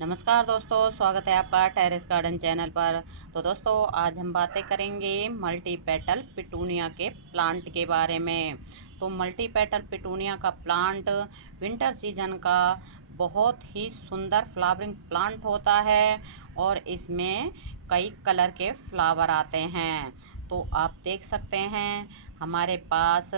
नमस्कार दोस्तों, स्वागत है आपका टेरेस गार्डन चैनल पर। तो दोस्तों, आज हम बातें करेंगे मल्टी पेटल पिटूनिया के प्लांट के बारे में। तो मल्टी पेटल पिटूनिया का प्लांट विंटर सीजन का बहुत ही सुंदर फ्लावरिंग प्लांट होता है और इसमें कई कलर के फ्लावर आते हैं। तो आप देख सकते हैं हमारे पास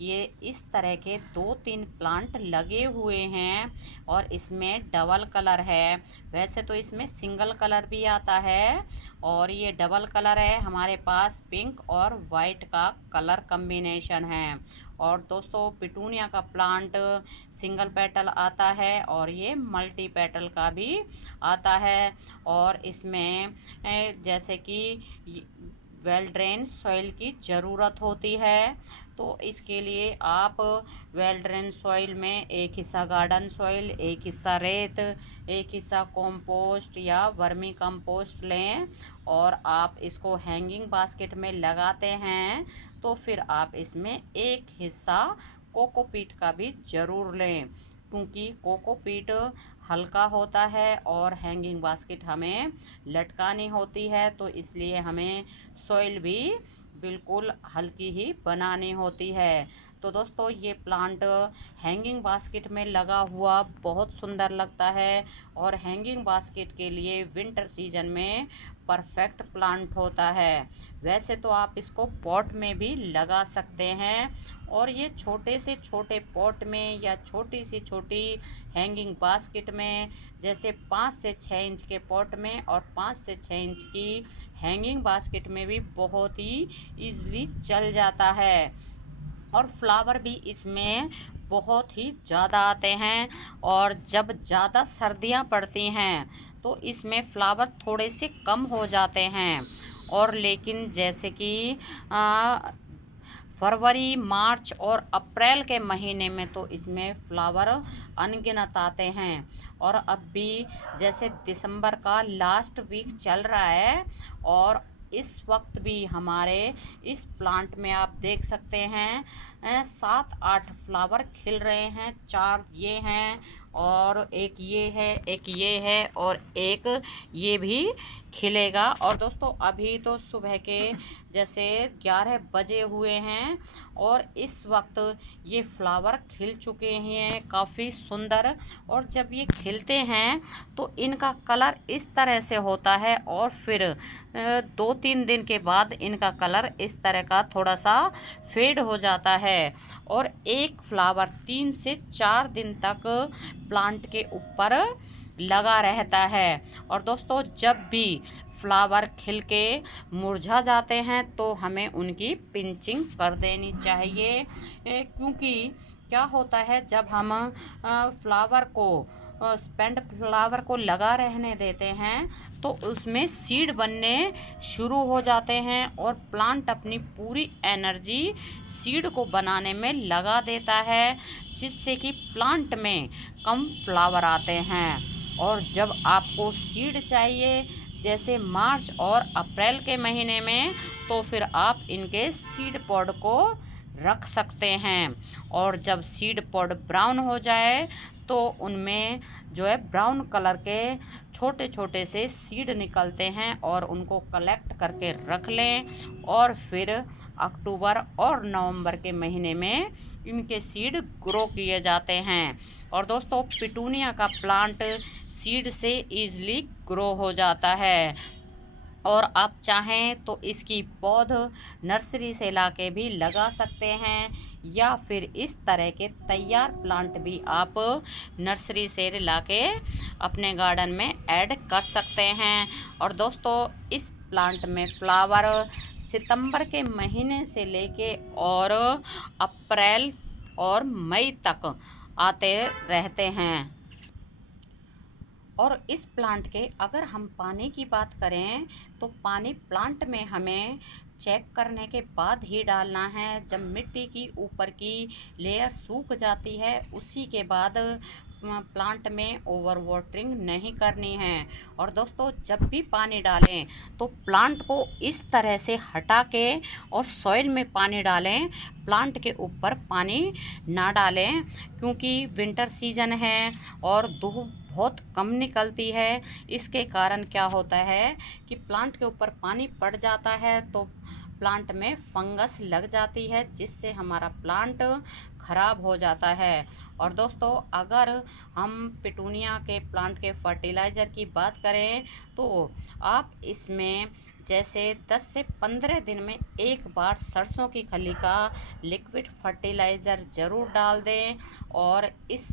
ये इस तरह के 2-3 प्लांट लगे हुए हैं और इसमें डबल कलर है। वैसे तो इसमें सिंगल कलर भी आता है और ये डबल कलर है। हमारे पास पिंक और वाइट का कलर कम्बिनेशन है। और दोस्तों, पिटूनिया का प्लांट सिंगल पेटल आता है और ये मल्टी पेटल का भी आता है। और इसमें जैसे कि वेल ड्रेन सॉइल की ज़रूरत होती है। तो इसके लिए आप वेल ड्रेन सॉइल में एक हिस्सा गार्डन सॉइल, एक हिस्सा रेत, एक हिस्सा कंपोस्ट या वर्मी कंपोस्ट लें और आप इसको हैंगिंग बास्केट में लगाते हैं। तो फिर आप इसमें एक हिस्सा कोकोपीट का भी ज़रूर लें, क्योंकि कोकोपीट हल्का होता है और हैंगिंग बास्केट हमें लटकानी होती है, तो इसलिए हमें सॉइल भी बिल्कुल हल्की ही बनानी होती है। तो दोस्तों, ये प्लांट हैंगिंग बास्केट में लगा हुआ बहुत सुंदर लगता है और हैंगिंग बास्केट के लिए विंटर सीजन में परफेक्ट प्लांट होता है। वैसे तो आप इसको पॉट में भी लगा सकते हैं और ये छोटे से छोटे पॉट में या छोटी से छोटी हैंगिंग बास्केट में, जैसे 5 से 6 इंच के पॉट में और 5 से 6 इंच की हैंगिंग बास्केट में भी बहुत ही ईज़िली चल जाता है। और फ्लावर भी इसमें बहुत ही ज़्यादा आते हैं। और जब ज़्यादा सर्दियाँ पड़ती हैं तो इसमें फ्लावर थोड़े से कम हो जाते हैं। और लेकिन जैसे कि फरवरी, मार्च और अप्रैल के महीने में तो इसमें फ्लावर अनगिनत आते हैं। और अब भी जैसे दिसंबर का लास्ट वीक चल रहा है और इस वक्त भी हमारे इस प्लांट में आप देख सकते हैं 7-8 फ्लावर खिल रहे हैं। 4 ये हैं और एक ये है, एक ये है और एक ये भी खिलेगा। और दोस्तों, अभी तो सुबह के जैसे 11 बजे हुए हैं और इस वक्त ये फ्लावर खिल चुके हैं काफ़ी सुंदर। और जब ये खिलते हैं तो इनका कलर इस तरह से होता है और फिर 2-3 दिन के बाद इनका कलर इस तरह का थोड़ा सा फेड हो जाता है और एक फ्लावर 3 से 4 दिन तक प्लांट के ऊपर लगा रहता है। और दोस्तों, जब भी फ्लावर खिल के मुरझा जाते हैं तो हमें उनकी पिंचिंग कर देनी चाहिए, क्योंकि क्या होता है जब हम फ्लावर को स्पेंड फ्लावर को लगा रहने देते हैं तो उसमें सीड बनने शुरू हो जाते हैं और प्लांट अपनी पूरी एनर्जी सीड को बनाने में लगा देता है, जिससे कि प्लांट में कम फ्लावर आते हैं। और जब आपको सीड चाहिए जैसे मार्च और अप्रैल के महीने में, तो फिर आप इनके सीड पॉड को रख सकते हैं। और जब सीड पॉड ब्राउन हो जाए तो उनमें जो है ब्राउन कलर के छोटे छोटे से सीड निकलते हैं और उनको कलेक्ट करके रख लें। और फिर अक्टूबर और नवंबर के महीने में इनके सीड ग्रो किए जाते हैं। और दोस्तों, पिटूनिया का प्लांट सीड से ईज़िली ग्रो हो जाता है और आप चाहें तो इसकी पौध नर्सरी से लाके भी लगा सकते हैं या फिर इस तरह के तैयार प्लांट भी आप नर्सरी से लाके अपने गार्डन में ऐड कर सकते हैं। और दोस्तों, इस प्लांट में फ्लावर सितंबर के महीने से लेके और अप्रैल और मई तक आते रहते हैं। और इस प्लांट के अगर हम पानी की बात करें तो पानी प्लांट में हमें चेक करने के बाद ही डालना है। जब मिट्टी की ऊपर की लेयर सूख जाती है उसी के बाद प्लांट में ओवर वाटरिंग नहीं करनी है। और दोस्तों, जब भी पानी डालें तो प्लांट को इस तरह से हटा के और सॉइल में पानी डालें, प्लांट के ऊपर पानी ना डालें, क्योंकि विंटर सीजन है और धूप बहुत कम निकलती है। इसके कारण क्या होता है कि प्लांट के ऊपर पानी पड़ जाता है तो प्लांट में फंगस लग जाती है, जिससे हमारा प्लांट खराब हो जाता है। और दोस्तों, अगर हम पिटूनिया के प्लांट के फर्टिलाइज़र की बात करें तो आप इसमें जैसे 10 से 15 दिन में एक बार सरसों की खली का लिक्विड फर्टिलाइज़र ज़रूर डाल दें। और इस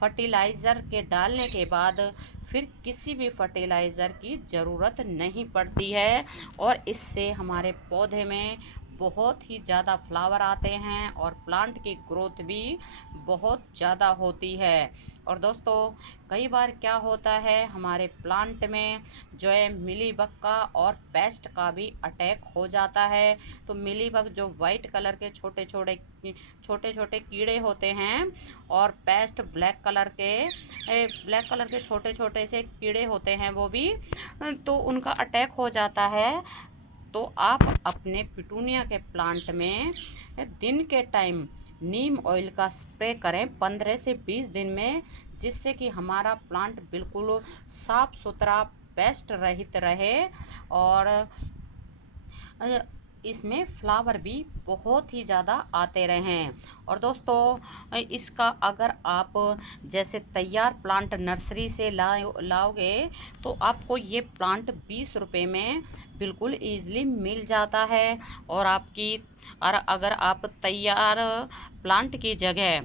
फर्टिलाइज़र के डालने के बाद फिर किसी भी फर्टिलाइज़र की ज़रूरत नहीं पड़ती है, और इससे हमारे पौधे में बहुत ही ज़्यादा फ्लावर आते हैं और प्लांट की ग्रोथ भी बहुत ज़्यादा होती है। और दोस्तों, कई बार क्या होता है हमारे प्लांट में जो है मिलीबग का और पेस्ट का भी अटैक हो जाता है। तो मिलीबग जो वाइट कलर के छोटे छोटे कीड़े होते हैं, और पेस्ट ब्लैक कलर के छोटे छोटे से कीड़े होते हैं वो भी, तो उनका अटैक हो जाता है। तो आप अपने पिटूनिया के प्लांट में दिन के टाइम नीम ऑयल का स्प्रे करें 15 से 20 दिन में, जिससे कि हमारा प्लांट बिल्कुल साफ सुथरा पेस्ट रहित रहे और इसमें फ्लावर भी बहुत ही ज़्यादा आते रहें। और दोस्तों, इसका अगर आप जैसे तैयार प्लांट नर्सरी से लाओगे तो आपको ये प्लांट 20 रुपये में बिल्कुल ईज़िली मिल जाता है। और अगर आप तैयार प्लांट की जगह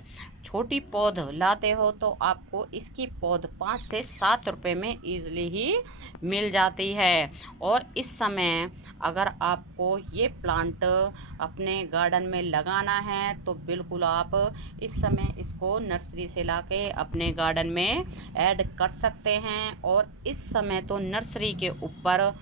छोटी पौध लाते हो तो आपको इसकी पौध 5 से 7 रुपये में ईज़िली ही मिल जाती है। और इस समय अगर आपको ये प्लांट अपने गार्डन में लगाना है तो बिल्कुल आप इस समय इसको नर्सरी से लाके अपने गार्डन में ऐड कर सकते हैं। और इस समय तो नर्सरी के ऊपर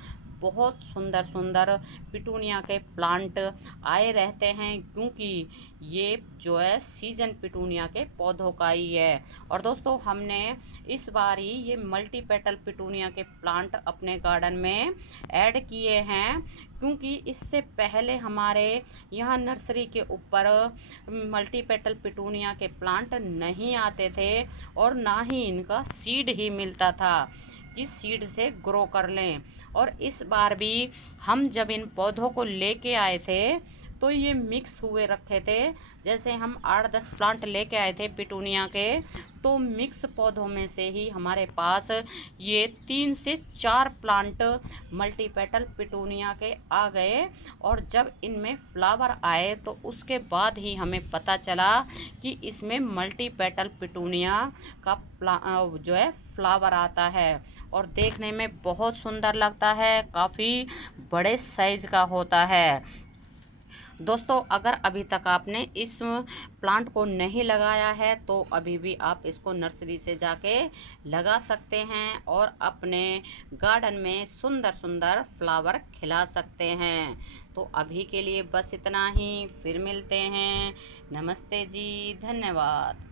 बहुत सुंदर सुंदर पिटूनिया के प्लांट आए रहते हैं, क्योंकि ये जो है सीजन पिटूनिया के पौधों का ही है। और दोस्तों, हमने इस बार ही ये मल्टी पेटल पिटूनिया के प्लांट अपने गार्डन में ऐड किए हैं, क्योंकि इससे पहले हमारे यहाँ नर्सरी के ऊपर मल्टी पेटल पिटूनिया के प्लांट नहीं आते थे, और ना ही इनका सीड ही मिलता था कि सीड से ग्रो कर लें। और इस बार भी हम जब इन पौधों को लेके आए थे तो ये मिक्स हुए रखे थे। जैसे हम 8-10 प्लांट लेके आए थे पिटूनिया के, तो मिक्स पौधों में से ही हमारे पास ये 3 से 4 प्लांट मल्टीपेटल पिटूनिया के आ गए। और जब इनमें फ्लावर आए तो उसके बाद ही हमें पता चला कि इसमें मल्टीपेटल पिटूनिया का जो है फ्लावर आता है, और देखने में बहुत सुंदर लगता है, काफ़ी बड़े साइज का होता है। दोस्तों, अगर अभी तक आपने इस प्लांट को नहीं लगाया है तो अभी भी आप इसको नर्सरी से जाके लगा सकते हैं और अपने गार्डन में सुंदर सुंदर फ्लावर खिला सकते हैं। तो अभी के लिए बस इतना ही, फिर मिलते हैं। नमस्ते जी, धन्यवाद।